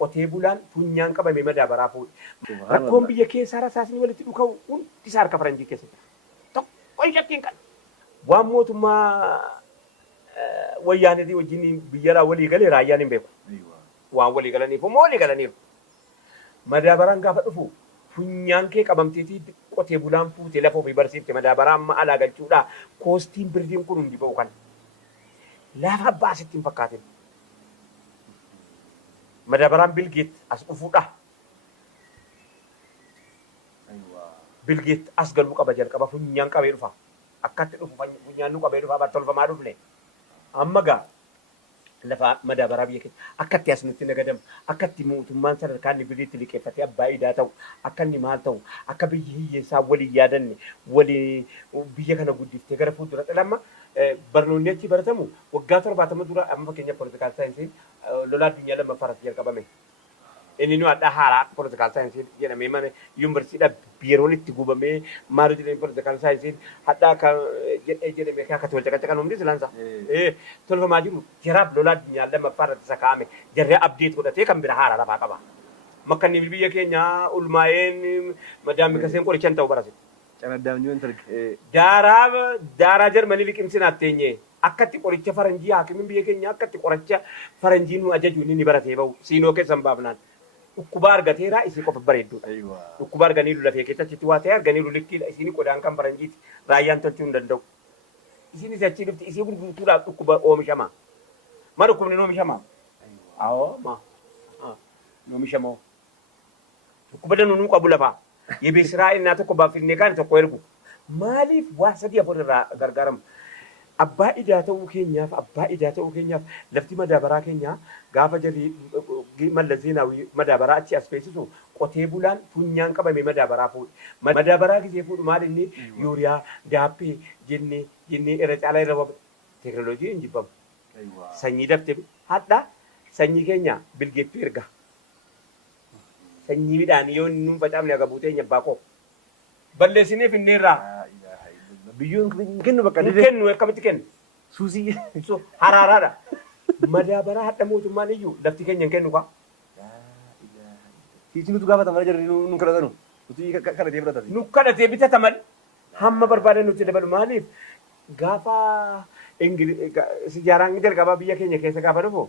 qotee bulaan funyaan qabame madaabaraa fuudhe. Rakkoon biyya keessaa rasaasni walitti dhuka'u hundi isaa harka faranjii keessa jira. Tokko hin shakkiin kan. Waan mootummaa wayyaanee wajjin biyyarraa walii galee raayyaan hin beeku. Waan walii galaniif immoo walii galaniiru. Madaabaraan gaafa dhufu funyaan kee qabamteetii qotee bulaan fuutee lafa ofii barsiifte madaabaraa amma alaa galchuudha. Koostiin birriin kun hundi ba'u kana. Lafa abbaa asitti hin fakkaatin. Madaabaraan bilgeet as dhufuudha. Bilgeet as galuu qaba jalqaba funyaan qabee dhufa. Akkatti dhufu funyaan nu qabee dhufa battolfamaa dhufne. Amma gaa lafa madaabaraa biyya keessa akkatti as nutti nagadam akkatti mootummaan sadarkaa inni birriitti liqeeffatee abbaa idaa ta'u akka inni maal ta'u akka biyyi hiyyeessaa waliin yaadanne walii biyya kana guddiftee gara fuulduratti lamma barnoonni achi baratamu waggaa 70 dura amma fakkeenya poolitikaal saayinsii lolaa addunyaa lammaffaarratti jalqabame. Inni nu adda haaraa poolitikaal saayinsii jedhamee mana yuunivarsiitiidhaa biiroon itti gubamee maal jedhamee poolitikaal saayinsii hadhaa akka jedhamee akka tolcha qaccaqan humni silaansa. Tolfamaa jiru jaraaf lolaa addunyaa lammaffaarratti isa kaa'ame jarree abdeet godhatee kan bira haaraa lafaa qaba. Makkanni biyya keenyaa ulmaa'een madaammi kaseen qorichan ta'u barase. Daaraa Jarmanii liqimsinaat teenye akkatti qoricha faranjii haakimiin biyya keenya akkatti qoricha faranjii nu ajaju ni baratee bahu siinoo keessan baafnaan. Dhukkuba argateera isii qofa bareedduudha. Dhukkuba arganiiru lafee keessatti waa ta'e arganiiru likkiidha isiin qodaan kan faranjiiti raayyaan tolchuu hin danda'u. Isiin isa achii dhufti isii gurgurtuudhaaf dhukkuba oomishama. Ma dhukkubni oomishama? Awoo ma oomishamoo. Dhukkuba danuu qabu lafaa. Yebeesiraa innaa tokko baafnee kaan tokko ergu. Maaliif waa sadii afur irraa gargaaramu? Abbaa idaa ta'uu keenyaaf lafti madaabaraa keenyaa gaafa jarri Mallas Zeenaawii madaabaraa achi as feesisu qotee bulaan funyaan qabame madaabaraa fuudhe. Madaabaraa gisee fuudhu maal inni yuuriyaa daappee jennee irra caalaa irra wabe. Teekinooloojii hin jibbamu. Sanyii daftee hadhaa sanyii keenya bilgeettuu erga. Sanyii midhaanii yoo nuun facaafne aga buutee nyabbaa koo. Balleessineef inni irraa. Biyyoon kennu bakka dide kennu akkamitti kennu suusii haraaraadha madaabaraa hadha mootummaan iyyuu lafti keenya hin kennu ka nutu gaafata mana jarri nu kadhatanu nuti kadhatee fudhatati nu kadhatee bitataman hamma barbaadan nutti dabalu maaliif gaafa sijaaraan jalqabaa biyya keenya keessa gaafa dhufu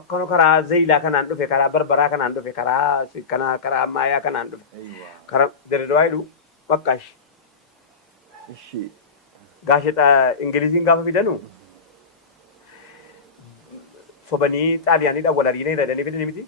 akkana karaa zayilaa kanaan dhufe karaa barbaraa kanaan dhufe karaa maayaa kanaan dhufe karaa Dirredawaa hidhu bakkaash. Gaasheedha Ingiliziin gaafa fidanu sobanii xaaliyaaniidhaan wal ariinee jedhanii fidanii miti.